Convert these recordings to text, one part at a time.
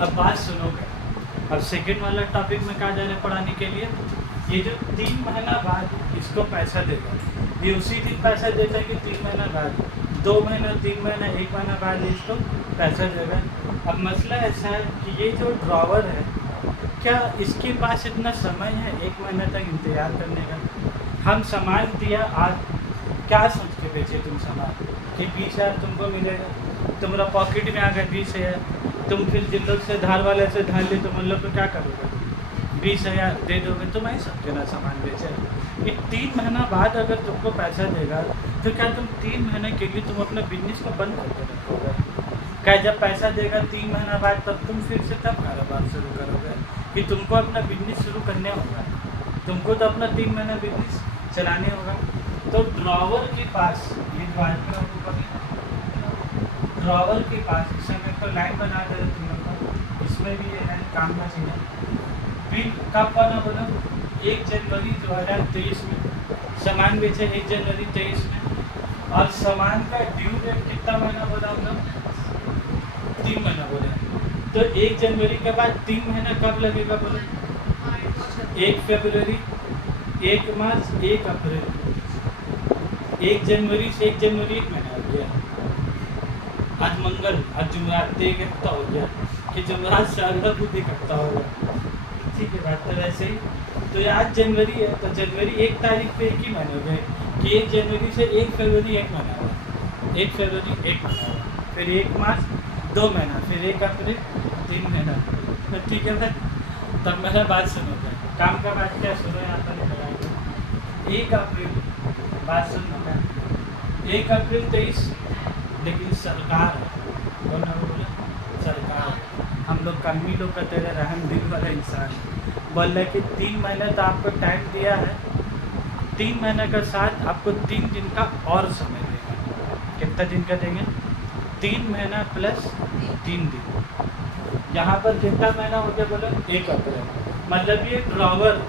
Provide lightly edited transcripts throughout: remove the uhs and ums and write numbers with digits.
अब बात सुनोगे। अब सेकंड वाला टॉपिक में कहा जा रहा है पढ़ाने के लिए, ये जो 3 महीना बाद इसको पैसा देगा, ये उसी दिन पैसा देता है कि 3 महीना बाद, 2 महीना, 3 महीना, 1 महीना बाद इसको पैसा देगा। अब मसला ऐसा है कि ये जो ड्रॉवर है, क्या इसके पास इतना समय है 1 महीना तक इंतज़ार करने का? हम सामान दिया, आज क्या सोच के बेचे तुम सामान कि 20,000 तुमको मिलेगा, तुम्हारा पॉकेट में आ गया 20,000, तुम फिर जिन लोग से धार वाले से धार ले, तुम उन लोग को क्या करोगे? 20,000 दे दोगे, तुम ऐसे समझे ना सामान बेचे। ये 3 महीना बाद अगर तुमको पैसा देगा तो क्या तुम 3 महीने के लिए तुम अपना बिजनेस को बंद करके रखोगे? क्या जब पैसा देगा 3 महीना बाद तब तुम फिर से तब कारोबार शुरू करोगे कि तुमको अपना बिजनेस शुरू करने होगा, तुमको तो अपना 3 महीना बिजनेस चलाने होगा। तो ड्रॉवर के पास, ये ड्रॉवर के पास, इसमें मेरे को लाइन बना दे तुम लोग को, इसमें भी ये लाइन काम का चाहिए। बिल कब बना बोला? 1 जनवरी 2023 में सामान बेचे, 1 जनवरी 23 में, और सामान का ड्यू डेट कितना महीना बोला हम लोग? 3 महीना बोले। तो 1 जनवरी के बाद 3 महीना कब लगेगा बोले? 1 फरवरी, 1 मार्च, 1 अप्रैल, 1 जनवरी से 1 जनवरी 1 महीना हो गया। आज मंगल, आज जुमेरात, तो 1 हफ्ता हो गया कि जुमेरात से अगला बुध 1 हफ्ता होगा। ठीक है बात। तो वैसे ही तो आज जनवरी है, तो जनवरी 1 तारीख पे 1 ही महीने हो गए कि 1 जनवरी से 1 फरवरी 1 महीना हुआ, 1 फरवरी 1 महीना हुआ, फिर 1 मार्च 2 महीना, फिर 1 अप्रैल 3 महीना। तो ठीक है भाई, तब मेरा बात सुनोगे, काम का बात क्या सुनो यहाँ पर लगाएंगे। 1 अप्रैल बात सुनोगे, 1 अप्रैल 23, लेकिन सरकार है, कौन है वो बोले? सरकार। हम लोग कर्मी लोग का तेरे रहम दिल वाला इंसान बोल रहे कि 3 महीने तो आपको टाइम दिया है, 3 महीने का साथ आपको 3 दिन का और समय देंगे। कितना दिन का देंगे? 3 महीना प्लस 3 दिन। यहाँ पर कितना महीना हो गया बोले? 1 अप्रैल। मतलब ये ड्रॉवर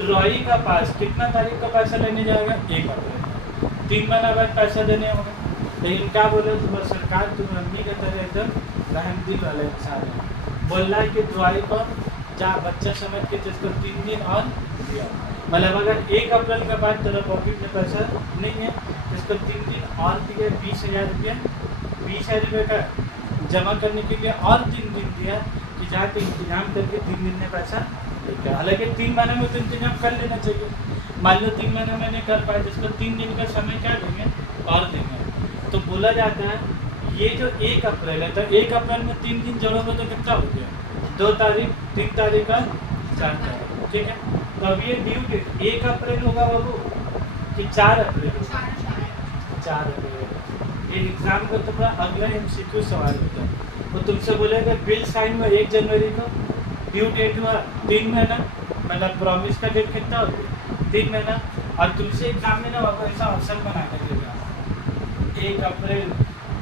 ड्रॉई का पास कितना तारीख का पैसा लेने जाएगा? 1 अप्रैल। 3 महीना बाद पैसा देने होगा। लेकिन क्या बोले तुम्हारा सरकार, तुम अम्मी के तरह एकदम रहम दिल वाला इंसान है, बोल रहा है कि ड्रॉई को जा बच्चा समझ के जिसको 3 दिन और दिया। मतलब अगर 1 अप्रैल के बाद तेरा पॉकेट में पैसा नहीं है, जिसको 3 दिन और दिए, 20,000 रुपया, 20,000 रुपये का जमा करने के लिए और 3 दिन दिया कि जाके इंतजाम करके 3 दिन में पैसा लेके। हालांकि 3 महीने में तो इंतजाम कर लेना चाहिए। मान लो 3 महीने में नहीं कर पाए, जिसको 3 दिन का समय क्या देंगे? और देंगे। तो बोला जाता है ये जो 1 अप्रैल है, तो 1 अप्रैल में 3 दिन जोड़ोगे तो कितना हो गया? 2 तारीख, 3 तारीख और 4 तारीख। ठीक है, तो अब ये ड्यू डेट 1 अप्रैल होगा बाबू कि 4 अप्रैल होगा? 4 अप्रैल। ये एग्जाम का तो अगला MCQ सवाल होता है, वो तुमसे बोलेगा बिल साइन हुआ 1 जनवरी को, ड्यू डेट हुआ 3 महीना, मतलब प्रॉमिस का डेट कितना हो गया? 3 महीना। और तुमसे एग्जाम में ना आपको ऐसा ऑप्शन बना कर देगा 1 अप्रैल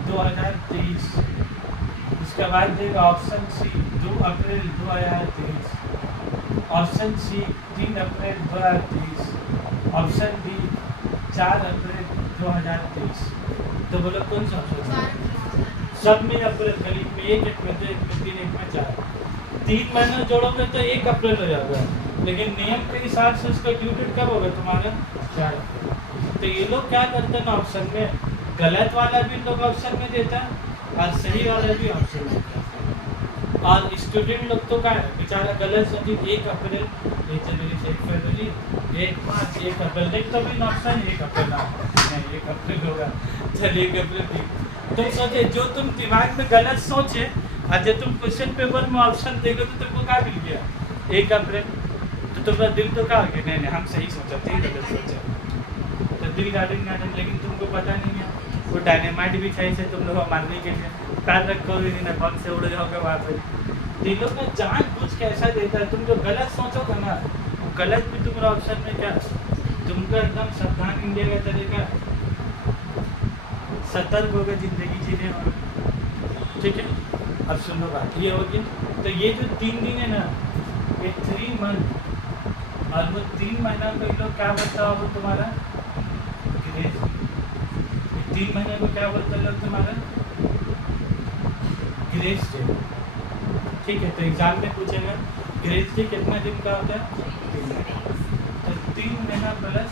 2023, उसके बाद देगा ऑप्शन सी 2 अप्रैल 2023, ऑप्शन सी 3 अप्रैल 2023, ऑप्शन डी 4 अप्रैल 2023। तो बोलो कौन सा ऑप्शन? सब में अप्रैल, गरीब में 1, 1 में 2, 1 में 3, 1 में 4, 3 महीना जोड़ोगे तो 1 अप्रैल हो जाएगा, लेकिन नियम के हिसाब से उसका ड्यू डेट कब होगा तुम्हारा? 4 अप्रैल। तो ये लोग क्या करते हैं ना, ऑप्शन में गलत वाला भी लोग ऑप्शन में देता है और सही वाला भी ऑप्शन में देता है। और स्टूडेंट लोग तो क्या है बेचारा गलत सोची 1 अप्रैल, 1 जनवरी से 1 फरवरी, 1 मार्च, 1 अप्रैल, देख तो भी ऑप्शन 1 अप्रैल नहीं, 1 अप्रैल होगा, चल 1 अप्रैल। तुम सोचे जो तुम दिमाग में गलत सोचे और जब तुम क्वेश्चन पेपर में ऑप्शन देखो तो तुमको क्या मिल गया? 1 अप्रैल। तो तुम्हारा दिल तो क्या हो गया? नहीं हम सही सोचा थे, गलत सोचा। तो दिल गार्डन, लेकिन तुमको पता नहीं है वो डायनेमाइट भी चाहिए से तुम लोग मारने के लिए पैर रखोगे नहीं ना, कौन से उड़ जाओगे वहाँ पर। दिलों का जान बुझ के ऐसा देता है, तुम जो गलत सोचोगे ना वो गलत भी तुम्हारा ऑप्शन में क्या, तुमको एकदम सावधान इंडिया का तरीका सतर्क होकर ज़िंदगी जीने वाला। ठीक है, अब सुनो बात ये होगी। तो ये जो 3 दिन है ना, ये 3 मंथ, और वो 3 महीना को लोग क्या बोलता है वो तुम्हारा ग्रेस। 3 महीने को क्या बोलते हैं लोग तुम्हारा? Grace day. ठीक है, तो एग्जाम में पूछेगा ग्रेजुएटी कितना दिन का होता है? 3 महीना। तो 3 महीना प्लस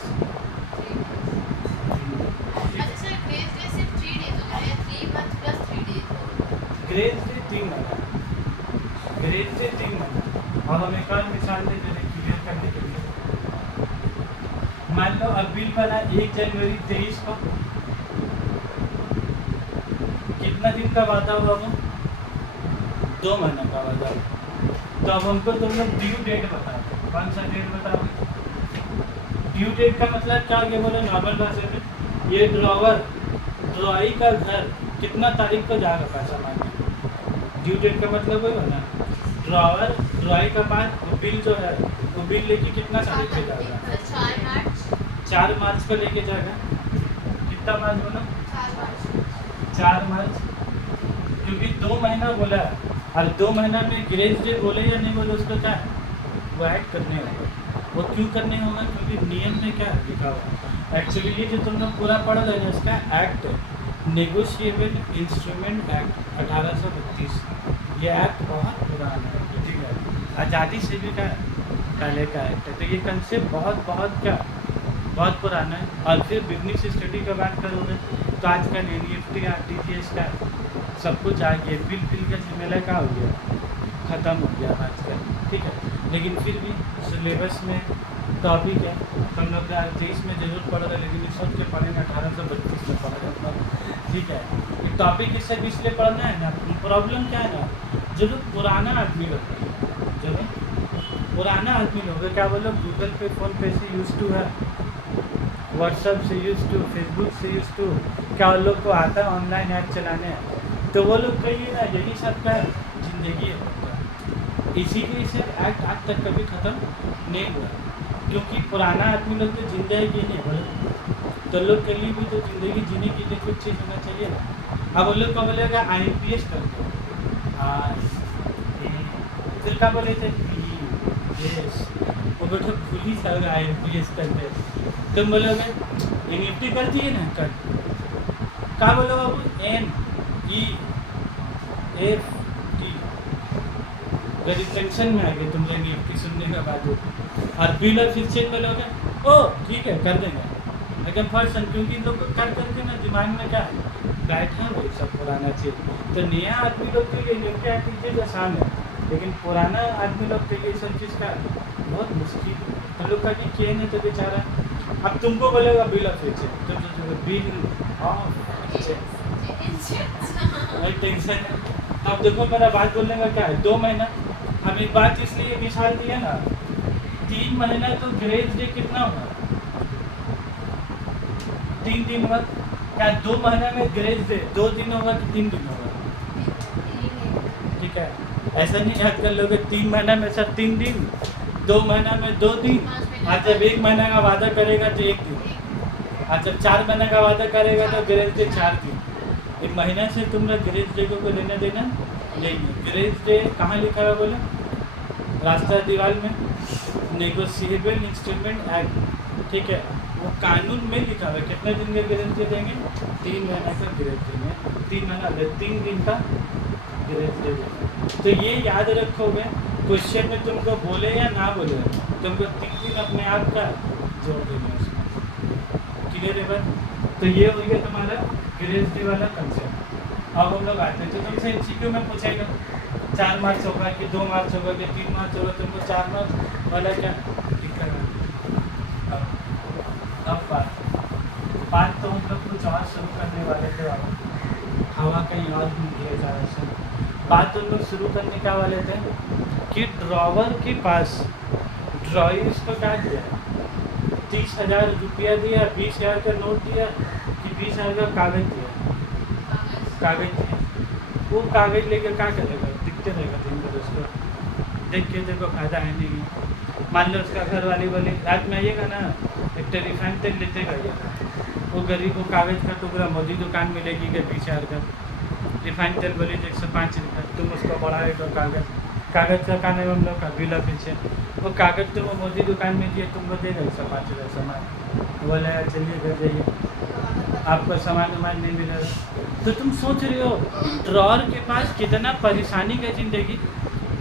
ग्रेजुएटी 3 महीना, ग्रेजुएटी 3 महीना। अब हम एक और मिसाल देते हैं क्लियर करने के लिए। मान लो अब बिल बना 1 जनवरी 23 को, कितना दिन का वादा हुआ वो? 2 महीने का वादा। तो अब हमको तुम लोग ड्यू डेट बता दो, कौन सा डेट बताओगे? ड्यू डेट का मतलब क्या हो गया बोलो नॉर्मल भाषा में? ये ड्रॉई का घर कितना तारीख को जाएगा पैसा मांगने? ड्यू डेट का मतलब वही हो ना, ड्रॉई का पास वो बिल जो है वो बिल लेके कितना तारीख को जाएगा? 4 मार्च को लेके जाएगा। कितना मार्च बोलो? 4 मार्च। क्योंकि 2 महीना बोला है और 2 महीना में ग्रेस डे बोले या नहीं बोले उसको क्या है? वो एक्ट करने होगा। वो क्यों करने होगा? क्योंकि नियम में क्या लिखा हुआ? एक्चुअली ये जो तुम लोग पूरा पढ़ रहे हैं इसका एक्ट है, नेगोशिएबल इंस्ट्रूमेंट एक्ट 1832। ये एक्ट बहुत पुराना है, ठीक है, आज़ादी से भी क्या पहले का एक्ट है। तो ये कंसेप्ट बहुत क्या बहुत पुराना है। और फिर बिजनेस स्टडी का बात करोगे तो आजकल NEFT RTGS का सब कुछ आ गया, बिल का झमेला का हो गया, ख़त्म हो गया आजकल, ठीक है। लेकिन फिर भी सिलेबस में टॉपिक है, हम लोग 2023 में जरूर पढ़ रहे, लेकिन इस सोच के पढ़ेंगे 1832 में पढ़ेगा, ठीक है। ये टॉपिक इससे भी इसलिए पढ़ना है ना, प्रॉब्लम क्या है ना, जो लोग पुराना आदमी लोग हैं, जो पुराना आदमी लोग है, क्या बोलो गूगल पे फ़ोन पे से यूज़ टू है, व्हाट्सअप से यूज़ टू, फेसबुक से यूज़ टू, क्या उन लोग को आता है ऑनलाइन ऐप चलाने? तो वो लोग कहिए ना यही सब का ज़िंदगी है, इसीलिए इसे एक्ट आज तक कभी ख़त्म नहीं हुआ, क्योंकि पुराना आदमी लोग तो जिंदा ही नहीं बोले, तो लोग के लिए भी तो ज़िंदगी जीने के लिए कुछ चीज़ होना चाहिए ना। अब वो लोग को बोलेगा IPS कर दो, फिर क्या बोले थे PES, वो बेटा भूल ही जाएगा IPS करते। तुम बोलोगे NEFT कर दिए ना, कर क्या बोलो बाबू? NEFT अगर टेंशन में आ गए तुम लोग NEFT सुनने के बाद, और बिल और फिर चेक बोलोगे ओ ठीक है कर देंगे एकदम फर्स्ट, क्योंकि इन लोग को कर करके ना दिमाग में क्या बैठा है वही सब पुराना चीज़। तो नया आदमी लोग के लिए NEFT चीज़ आसान है, लेकिन पुराना आदमी लोग के लिए सब चीज़ का बहुत मुश्किल है। तो लोग का किए नहीं तो बेचारा अब तुमको बोलेगा बिल ऑफ एक्सचेंज, तो बिल टेंशन। अब देखो मेरा बात बोलने का क्या है, 2 महीना हम एक बात इसलिए मिसाल दिया ना, 3 महीना तो ग्रेस डे कितना होगा? 3 दिन बाद क्या 2 महीना में ग्रेस डे 2 दिन होगा कि 3 दिन होगा? ठीक है, ऐसा नहीं याद कर लोगे 3 महीना में सर 3 दिन, 2 महीना में 2 दिन, आज जब 1 महीना का वादा करेगा तो 1 दिन, आज जब 4 महीने का वादा करेगा तो ग्रेस डे 4 दिन। एक महीना से तुम लोग ग्रेस डे को लेना देना नहीं है। ग्रेस डे कहाँ लिखा है बोले? रास्ता दीवार में नेगोशिएबल इंस्ट्रूमेंट एक्ट, ठीक है, वो कानून में लिखा हुआ है। कितने दिन का गारंटी देंगे? 3 महीने का ग्रेस देंगे, 3 महीना 3 दिन का ग्रेस डे देंगे। तो ये याद रखोगे, क्वेश्चन में तुमको बोले या ना बोले तुमको 3 दिन अपने आप का जोड़ देना उसमें, क्लियर है बात? तो ये हो गया तुम्हारा ग्रेस डे वाला कंसेप्ट। अब हम लोग आते हैं तो तुमसे MCQ में पूछेगा 4 मार्च होगा कि 2 मार्च होगा कि 3 मार्च होगा, तुमको 4 मार्च वाला क्या दिक्कत है? अब बात तो हम लोग कुछ और शुरू करने वाले थे, हवा कहीं और भी दिया जा रहा है। बात हम लोग शुरू करने क्या वाले थे कि ड्रॉवर के पास ड्रॉइंग्स को क्या दिया, 30,000 रुपया दिया, 20,000 का नोट दिया कि 20,000 का कागज़ दिया, कागज़ दिया। वो कागज़ लेकर क्या करेगा? दिखते रहेगा दिन भर उसको, देख के देखो फायदा है नहीं। मान लो उसका घर वाली बोली रात में आइएगा ना, एक तो रिफाइंड तेल लेते जाइएगा, वो गरीब को कागज़ का टुकड़ा मोदी दुकान में लेगी कि 20,000 का, रिफाइंड तेल बोली 105 रुपये, तुम उसको बढ़ाए तो कागज़ का कान है हम लोग का बिल पीछे, वो कागज़ तो वो मोदी दुकान में दिए तुमको देगा 105 रुपये सामान, बोले चलिए घर जाइए आपको सामान नहीं मिलेगा। तो तुम सोच रहे हो ड्रॉर के पास कितना परेशानी का ज़िंदगी,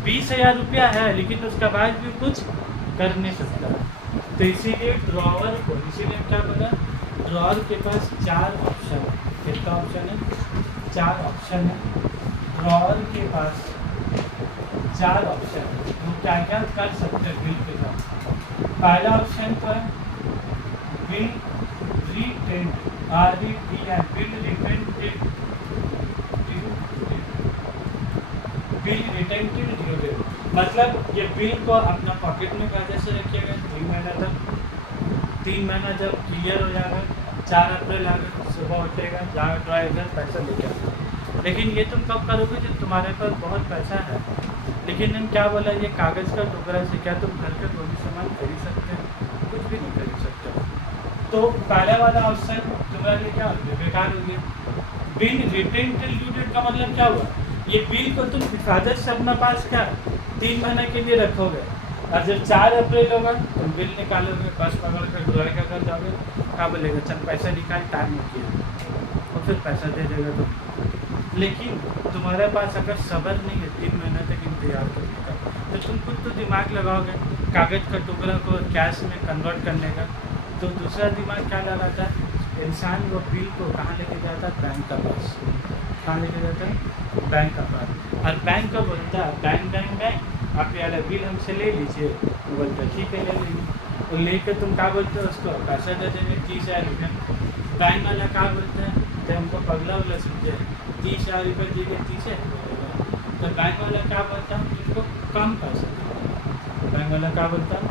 20,000 रुपया है लेकिन उसका बाद भी कुछ कर नहीं सकता। तो इसीलिए ड्रॉवर को, इसीलिए क्या बोला, ड्रॉवर के पास 4 ऑप्शन है। कितना ऑप्शन है? 4 ऑप्शन है। ड्रॉवर के पास 4 ऑप्शन है, वो क्या क्या कर सकते हैं बिल के साथ। पहला ऑप्शन तो है bill retained, RETN, bill retained, bill retained durable, मतलब ये बिल को अपना पॉकेट में कायदे से रखिएगा 3 महीना तक। 3 महीना जब क्लियर हो जाएगा, 4 अप्रैल आएगा, सुबह उठेगा, जाकर ड्राइवर पैसा लेके आएगा। लेकिन ये तुम कब करोगे जब तुम्हारे पास बहुत पैसा है। लेकिन हम क्या बोला, ये कागज़ का टुकड़ा से क्या तुम घर का कोई भी सामान खरीद सकते हो? कुछ भी नहीं खरीद सकते हो। तो पहला वाला ऑप्शन तुम्हारे लिए क्या हो गया? बेकार हो गया। Bill retain till due date का मतलब क्या हुआ? ये बिल को तुम हिफाजत से अपना पास क्या 3 महीने के लिए रखोगे, और जब 4 अप्रैल होगा तुम बिल निकालोगे, पास पकड़ कर ड्रॉय का कर जाओगे, क्या बोलेगा, चल पैसा निकाल, टाइम नहीं किया, और फिर पैसा दे देगा तुम। लेकिन तुम्हारे पास अगर सब्र नहीं है 3 महीने तक इंतजार करने का, तो तुम खुद तो दिमाग लगाओगे कागज़ का टुकड़ा को कैश में कन्वर्ट करने का। तो दूसरा दिमाग क्या लगाता है, इंसान वो बिल को कहाँ लेके जाता है? बैंक का पास। कहाँ लेके जाता है? बैंक का पास। और बैंक का बोलता है, बैंक बैंक बैंक आप ये वाला बिल हमसे ले लीजिए। वो बोलता है ठीक है ले लीजिए। वो लेकर तुम क्या बोलते हो, उसको पैसा दे देंगे 30,000 रुपये। बैंक वाला क्या बोलता है, तो हमको पगला वाला समझे, 30,000 रुपये दिए 30,000 रुपये। तो बैंक वाला क्या बोलता है, तुमको कम पैसा देंगे। बैंक वाला क्या बोलता है,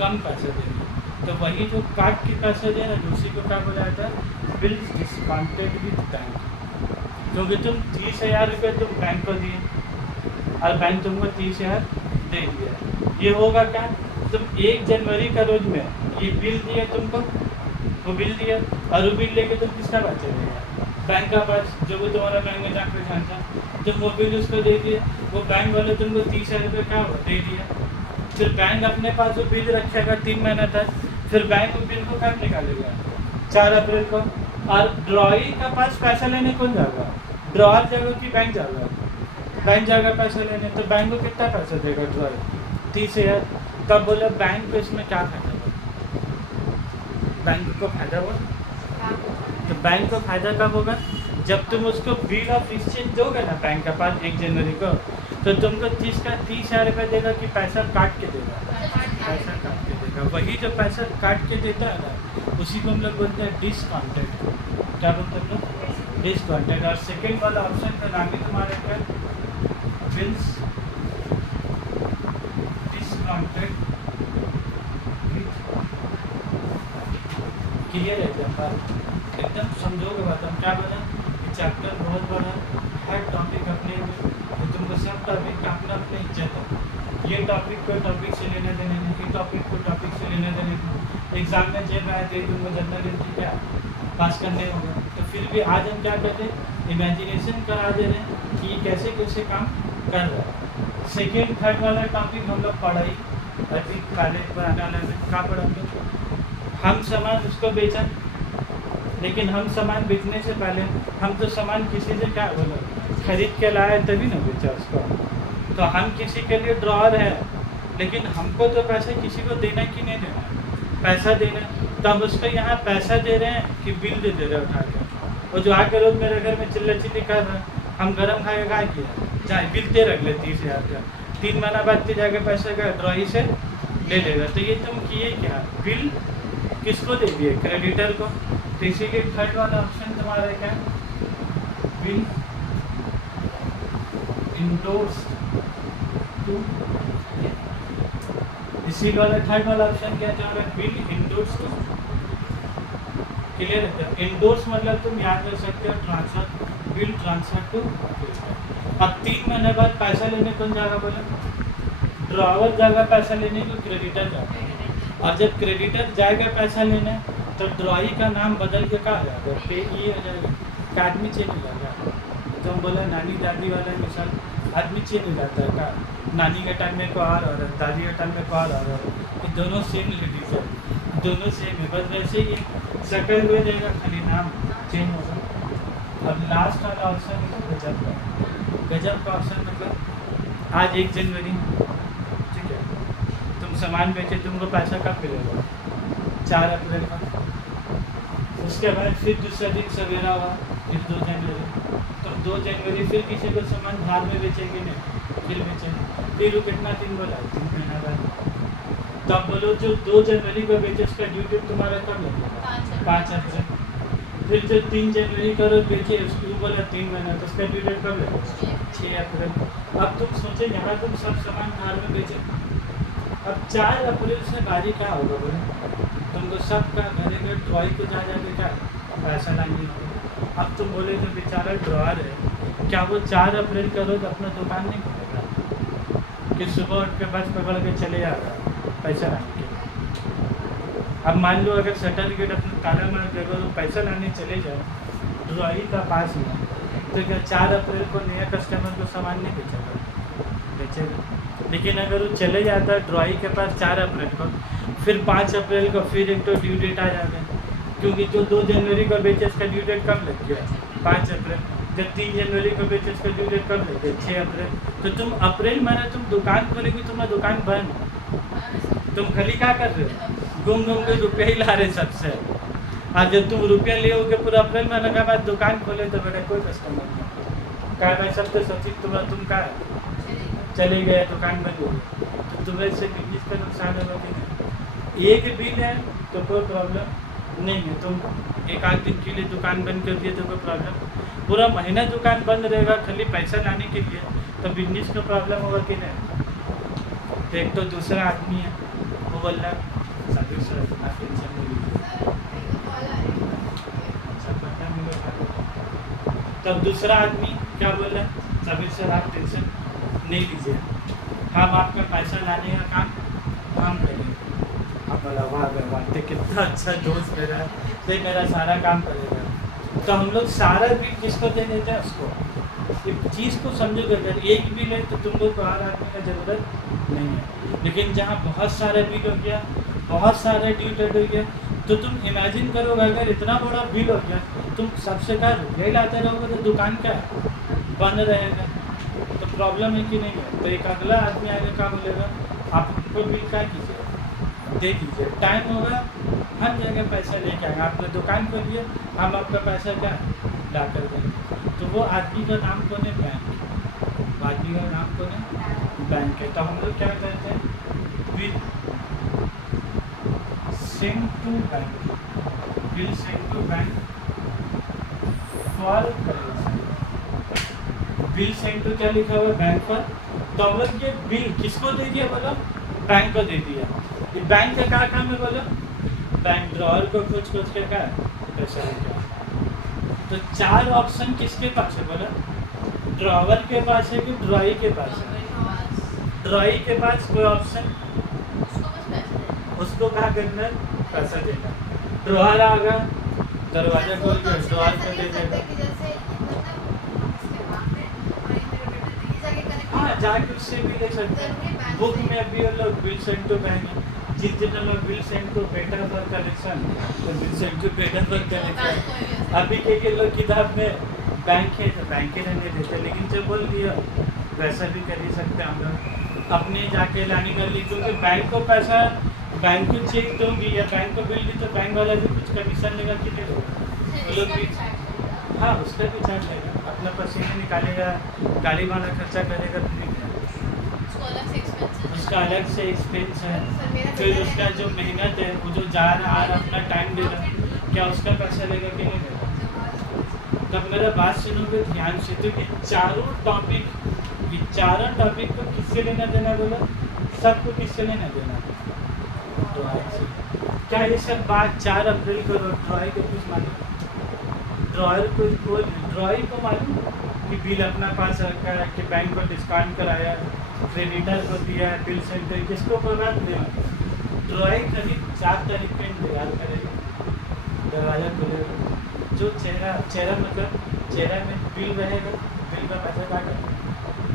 कम पैसा देंगे। तो वही जो काट के पैसा दे रहा है उसी को क्या बोला जाता है, बिल्स डिस्काउंटेड विद बैंक। क्योंकि तुम 30,000 रुपये तुम बैंक को दिए और बैंक तुमको 30,000 दे दिया। ये होगा क्या, तुम 1 जनवरी का रोज में ये बिल दिया तुमको, वो बिल दिया, और वो बिल लेके तुम किसका पास चलेगा? बैंक का पास, जो वो तुम्हारा बैंक में जान पहचान था। जब वो बिल उसको दे दिया, वो बैंक वाले तुमको 30,000 रुपये क्या हुआ दे दिया। फिर बैंक अपने पास वो बिल रखेगा 3 महीना तक, फिर बैंक वो बिल को कब निकालेगा? 4 अप्रैल को। और ड्रॉई का पास पैसा लेने कौन जाएगा? ड्रॉअर जाएगा कि बैंक जाएगा? बैंक जाएगा पैसा लेने। तो बैंक को कितना पैसा देगा ड्रॉई? 30,000। तब बोले बैंक को इसमें क्या फायदा हुआ? बैंक को फायदा हुआ। तो बैंक को फायदा कब होगा? जब तुम उसको बिल ऑफ एक्सचेंज दोगे ना बैंक का पास 1 जनवरी को, तो तुमको 30,000 रुपये देगा कि पैसा काट के देगा? पैसा काट के देगा। वही जो पैसा काट के देता है ना, उसी को हम लोग बोलते हैं डिस्काउंटेड। क्या बोलते हैं हम लोग? डिस्काउंटेड। और सेकेंड वाला ऑप्शन का नाम ही तुम्हारे क्या? Bills discounted. क्लियर है एकदम समझोगे बात। हम क्या बोला, चैप्टर बहुत बड़ा, हर टॉपिक अपने में, तो तुमको सब टॉपिक का अपना अपना इज्जत है। ये टॉपिक को टॉपिक से लेने देने नहीं, ये टॉपिक को टॉपिक से लेने देने नहीं। एग्जाम में जेब आए थे तुमको जनरल एंट्री क्या पास करने होगा। तो फिर भी आज हम क्या कहते हैं, इमेजिनेशन करा दे रहे हैं कि ये कैसे कैसे काम कर रहा है। सेकेंड थर्ड वाला टॉपिक हम लोग पढ़ाई अभी कॉलेज पर आने वाले में क्या पढ़ेंगे, हम सामान उसको बेचा। लेकिन हम सामान बेचने से पहले हम तो सामान किसी से क्या बोला खरीद के लाए तभी ना बेचा उसको। तो हम किसी के लिए ड्रॉअर है, लेकिन हमको तो पैसा किसी को देना कि नहीं देना, पैसा देना। तो हम उसको यहाँ पैसा दे रहे हैं कि बिल दे रहे हैं उठा के। और जो आके रोज मेरे घर में चिल्ला चिल्ली कर रहा है, हम गर्म खाए क्या किया, चाहे बिल दे रख ले 30,000 का, 3 महीना बाद के जाके पैसे का ड्रॉई से ले लेगा। तो ये तुम किए क्या, बिल किसको दे दिए, क्रेडिटर को। तो इसीलिए थर्ड वाला ऑप्शन तुम्हारा क्या है, बिल इंडोर्स टू। इसी वाला थर्ड वाला ऑप्शन क्या है, बिल इंडोर्स टू। क्लियर है? इंडोर्स मतलब तुम याद रख सकते हो ट्रांसफर, बिल ट्रांसफर टू। अब 3 महीने बाद पैसा लेने कौन जाएगा बोले, ड्रॉवर जाएगा पैसा लेने को, क्रेडिटर जाएगा। और जब क्रेडिटर जाएगा पैसा लेने तो ड्रॉई का नाम बदल के क्या हो जाएगा, पे ई हो जाएगा, का आदमी चेंज हो जाएगा। तो हम बोला नानी दादी वाला मिसाल, आदमी चेंज हो जाता है का, नानी के टाइम में को और औरत, दादी के टाइम में को और औरत, ये दोनों सेम लेडीज है, दोनों सेम है, बस वैसे ही शक्ल हुए जाएगा, खाली नाम चेंज होगा। अब लास्ट वाला ऑप्शन है गजब का। गजब का ऑप्शन मतलब आज 1 जनवरी, ठीक है, तुम सामान बेचे, तुमको पैसा कब मिलेगा? 4 अप्रैल का। उसके बाद फिर दूसरा दिन सवेरा हुआ, फिर 2 जनवरी। तो 2 जनवरी फिर किसी को सामान धार में बेचेंगे नहीं, फिर बेचेंगे, फिर कितना दिन बोला? 3 महीना बाद। तो अब बोलो जो 2 जनवरी को बेचे उसका ड्यू डेट तुम्हारा कब लगेगा? 5 अप्रैल। फिर जो 3 जनवरी को बेचे उसको बोला 3 महीना, तो उसका ड्यू डेट कब लगेगा? 6 अप्रैल। अब तुम सोचे यहाँ तुम सब सामान धार में बेचे, अब 4 अप्रैल से बारी क्या होगा बोले? तुमको सब का घरे घर ड्रॉई को जा जाके क्या पैसा लाएंगे होगा। अब तुम बोले जो बेचारा ड्रॉर है, क्या वो 4 अप्रैल का रोज अपना दुकान नहीं खोलेगा कि सुबह उठ के बस पकड़ के चले जाएगा पैसा लाने के लिए? अब मान लो अगर सर्टिफिकेट अपना ताला मार के अगर वो पैसा लाने चले जाए ड्रॉई का पास में, तो क्या 4 अप्रैल को नया कस्टमर को सामान नहीं बेचेगा? लेकिन अगर वो चले जाता है ड्रॉई के पास 4 अप्रैल को, फिर 5 अप्रैल को फिर एक तो ड्यू डेट आ जाता है, क्योंकि जो 2 जनवरी को बेचे उसका ड्यू डेट कब लग गया? 5 अप्रैल। जब 3 जनवरी को बेचे उसका ड्यू डेट कब लग गया? 6 अप्रैल। तो तुम अप्रैल महीना तुम दुकान खोलेगी, तुम्हारा दुकान बंद, तुम खाली क्या कर रहे हो? घूम घूम के रुपया ही ला रहे सबसे। और जब तुम रुपया ले होगे पूरा अप्रैल महीने के बाद दुकान खोले तो बेटा कोई कस्टमर नहीं कहा, भाई सब तो सोची तुम क्या चले गए, दुकान बंद हो गई, तो तुम्हें इससे बिजनेस का नुकसान होगा कि नहीं? एक बिल है तो कोई प्रॉब्लम नहीं है, तुम एक आध दिन के लिए दुकान बंद कर दिए तो कोई प्रॉब्लम, पूरा महीना दुकान बंद रहेगा खाली पैसा लाने के लिए, तो बिजनेस का प्रॉब्लम होगा कि नहीं? तो एक तो दूसरा आदमी है वो बोल रहा सब टेंशन नहीं लीजिए, सब पता मिलेगा। तब दूसरा आदमी क्या बोल रहा है? सबीर सर आप टेंशन नहीं लीजिए, हम आपका पैसा लाने का काम हम करेंगे। अब बोला वाह वाह, कितना अच्छा दोस्त मेरा है, तो मेरा सारा काम करेगा। तो हम लोग सारा बिल किसको दे देते हैं? उसको। एक चीज़ को समझो, अगर एक बिल है तो तुमको बाहर आने का ज़रूरत नहीं है, लेकिन जहाँ बहुत सारा बिल हो गया, बहुत सारा ड्यू डेट हो गया, तो तुम इमेजिन करो अगर इतना बड़ा बिल हो गया, तुम सबसे क्या रुपया ही लाते रहोगे तो दुकान क्या बंद रहेगा, तो प्रॉब्लम है कि नहीं है? तो एक अगला आदमी आगे क्या बोलेगा? आप उनको बिल क्या कीजिए, दे दीजिए, टाइम होगा हम जाएंगे पैसा लेके आएंगे, आपने दुकान खोल दिया हम आपका पैसा क्या ला कर देंगे। तो वो आदमी का नाम कौन है? बैंक। आदमी का नाम कौन है? बैंक है। तो हम लोग क्या करते हैं? Bill send to bank, bill send to bank for currency. Bill send to क्या लिखा हुआ है? बैंक पर। तो हम लोग ये बिल किसको दे दिया बोलो? बैंक को दे दिया। ये बैंक का क्या काम है बोलो? बैंक ड्रॉअर को खोज के क्या पैसा लेके। तो 4 ऑप्शन किसके पास है बोलो? ड्रॉवर के पास है कि ड्रॉई के पास है? ड्रॉई के पास कोई ऑप्शन, उसको क्या करना है? पैसा देना। ड्रॉअर आगा दरवाजा खोल के ड्रॉअर को दे देगा। हाँ, जाके उससे भी ले सकते हैं। बुक में अभी लोग बिल सेंड टू बैंक है, जिस दिन लोग bill send to better for collection, तो bill send to better for collection. अभी के लोग किताब में बैंक है तो बैंक ही रहने देते, लेकिन जब बोल दिया वैसा भी कर ही सकते हम लोग, अपने जाके लाने कर ली, क्योंकि बैंक को पैसा, बैंक को चेक दोगी या बैंक को बिल दी तो बैंक वाला भी कुछ कमीशन लेगा कि नहीं लेगा? वो लोग भी, हाँ उसका भी चार्ज लेगा, अपना पसीने निकालेगा, गाड़ी वाला खर्चा करेगा, उसका अलग से एक्सपेंस है। फिर उसका जो मेहनत है, वो जो जा रहा आ रहा अपना टाइम दे रहा, क्या उसका पैसा लेगा कि नहीं लेगा? तब मेरा बात सुनोगे ध्यान से, तो ये चारों टॉपिक को किससे लेना देना बोला? सबको किससे लेना देना? ड्रॉई से। क्या ये सब बात 4 अप्रैल को ड्रॉई को कुछ मालूम? ड्रॉई को मालूम कि बिल अपना पास रखा है, कि बैंक को डिस्काउंट कराया, क्रेडिटर को दिया है, बिल सेंटर किसको कोई बात नहीं। ड्रॉई करीब 4 तारीख को इंतजार करेगा, दरवाज़ा खुलेगा, जो चेहरा मतलब चेहरा में बिल रहेगा, बिल का पैसा काटेगा।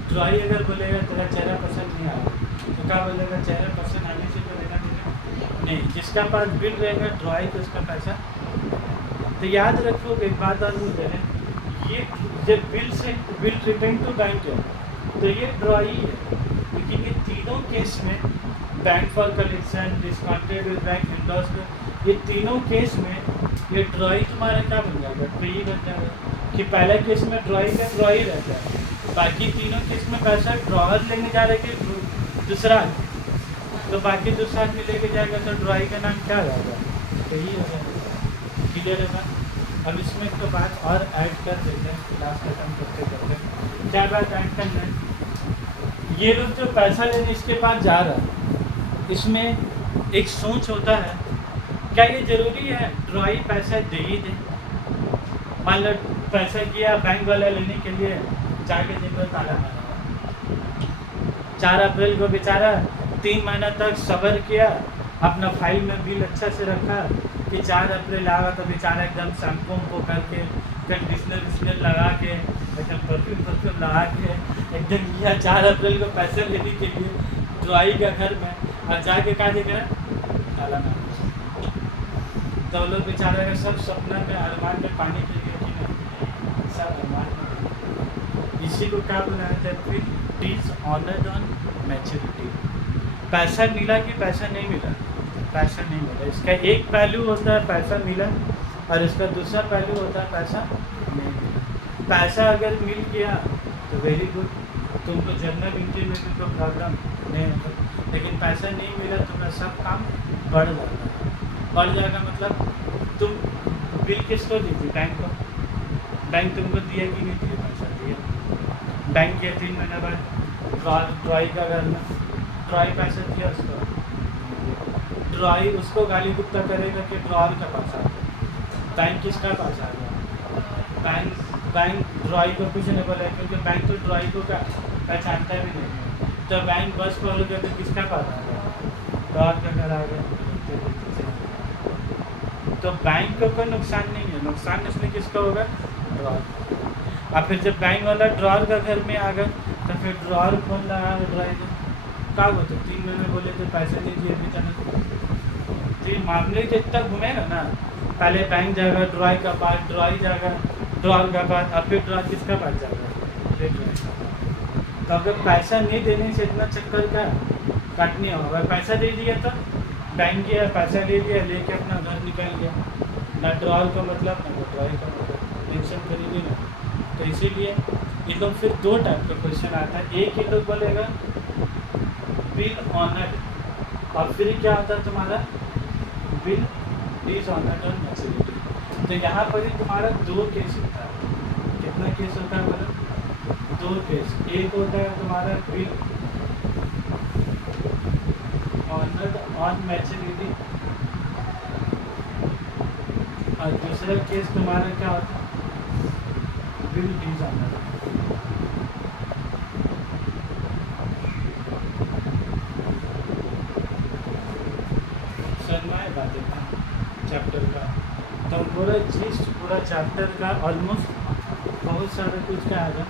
ड्रॉई अगर बोलेगा तेरा चेहरा पसंद नहीं आया, तो क्या बोलेगा? चेहरा पसंद आने से तो लेना देना नहीं, जिसका पास बिल रहेगा ड्रॉई को उसका पैसा। तो याद रखो एक बात और बोल रहे हैं, ये जब बिल रिटर्न टू बैंक है, तो ये ड्रॉई है, लेकिन ये तीनों केस में bank for collection, discounted with bank, endorsed, ये तीनों केस में ये ड्रॉई तुम्हारा क्या बन जाएगा, ट्री बन जाएगा। कि पहला केस में ड्रॉई का ड्रॉई रहता है, बाकी तीनों केस में पैसा ड्रॉवर लेने जा रहे कि दूसरा, तो बाकी दूसरा आदमी लेके जाएगा तो ड्रॉई का नाम क्या रहेगा, ट्री हो जाएगा। क्लियर है ना? अब इसमें एक बात और ऐड कर देते हैं, क्लास खत्म करते करते। क्या बात ऐड करना है, ये लोग जो पैसा लेने इसके पास जा रहा है, इसमें एक सोच होता है, क्या ये ज़रूरी है ड्रॉई पैसा दे ही दे। मान लो पैसा किया बैंक वाला लेने के लिए, जाके देखो ताला मारा। 4 अप्रैल को बेचारा 3 महीना तक सब्र किया, अपना फाइल में बिल अच्छा से रखा कि 4 अप्रैल आएगा तो बेचारा एकदम शैम्पू को करके, कंडीशनर लगा के, एकदम परफ्यूम लगा के एकदम किया 4 अप्रैल को पैसे लेने के लिए ड्रॉई का घर में, और जाके कहा देगा ताला मार। तो लोग बेचारा का सब सपना में, अरमान में पानी के लिए कि नहीं, सब अरमान में। इसी को क्या बनाया था फिर, डिसऑनर्ड ऑन मैच्योरिटी। पैसा मिला कि पैसा नहीं मिला, पैसा नहीं मिला। इसका एक पहलू होता है पैसा मिला, और इसका दूसरा पहलू होता है पैसा नहीं मिला। पैसा अगर मिल गया तो वेरी गुड, तुमको जनरल इंट्री में भी कोई प्रॉब्लम नहीं होगा, लेकिन पैसा नहीं मिला तुम्हारा सब काम बढ़ जाएगा। बढ़ जाएगा मतलब तुम बिल किसको दीजिए, बैंक को। बैंक तुमको दिया कि नहीं दिया, पैसा दिया। बैंक के 3 महीने बाद ड्रॉई का घर में ड्रॉई पैसा दिया उसको, ड्रॉई उसको गाली गुप्ता करेगा कि ड्रॉर का पास आ गया, बैंक किसका पास आ गया। बैंक ड्रॉई को कुछ नहीं बोला, क्योंकि बैंक तो ड्रॉई को पहचानता भी नहीं। तो बैंक बस बोल गया तो किसका पास आ गया, ड्रॉर का घर आ गया। तो बैंक को कोई नुकसान नहीं है, नुकसान इसमें किसका होगा, ड्रॉर। और फिर जब बैंक वाला ड्रॉर का घर में आ गया तो फिर ड्रॉर खोल रहा है ड्रॉई का क्या हुआ, तो 3 महीने बोले तो पैसे नहीं दिए अभी तक। तो ये मामले जितना घूमेगा ना, पहले बैंक जाएगा ड्रॉई का पास, ड्रॉई जाएगा ड्रॉर का पास, अब फिर ड्रॉर किसका पास जाएगा, फिर ड्रॉई का पास। तो अगर पैसा नहीं देने से इतना चक्कर का काटनी होगा, पैसा दे दिया तो बैंक गया, पैसा ले लिया, लेके अपना घर निकल गया, ना ड्रॉर का मतलब ना ड्रॉई का मतलब, टेंशन करेगी ना। तो इसीलिए ये लोग फिर 2 टाइप का क्वेश्चन आता है। एक ये लोग बोलेगा बिल ऑनर्ड, और फिर क्या होता है तुम्हारा बिल डिसऑनर्ड ऑन मैच्योरिटी। तो यहाँ पर ही तुम्हारा 2 केस होता है। कितना केस होता है मतलब 2 केस। एक होता है तुम्हारा बिल ऑनर्ड ऑन मैच्योरिटी, और दूसरा केस तुम्हारा क्या होता है बिल डिसऑनर्ड। चैप्टर का तो पूरा जिस्ट पूरा चैप्टर का ऑलमोस्ट बहुत सारा कुछ का आएगा,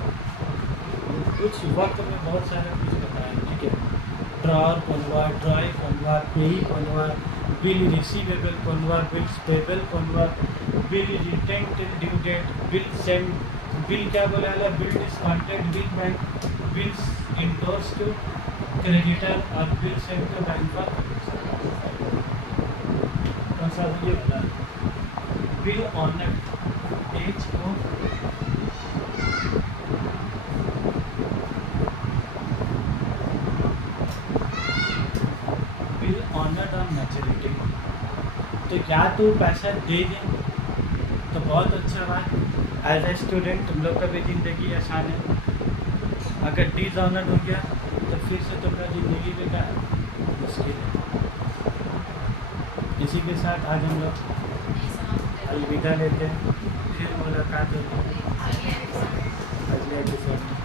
कुछ वक्त में बहुत सारा कुछ बताया। ठीक है, ड्रॉर कौन हुआ, ड्रॉई कौन हुआ, पेई कौन हुआ, बिल रिसीवेबल कौन हुआ, बिल पेबल कौन हुआ, bill retain due date, bill send, bill क्या बोला है, bill discounted, bill bank, bills endorse to creditor, और बिल सेंड टू बैंक का कौन सा ये बता bill honoured H O bill honoured on maturity. तो क्या तू पैसा दे दे तो बहुत अच्छा बात, एज ए स्टूडेंट तुम लोग का भी ज़िंदगी आसान है। अगर डिसऑनर्ड हो गया तो फिर से तुम्हारा ज़िंदगी में क्या मुश्किल है। इसी के साथ आज हम लोग अलविदा लेते हैं, फिर मुलाकात होती है अगले एपिसोड में।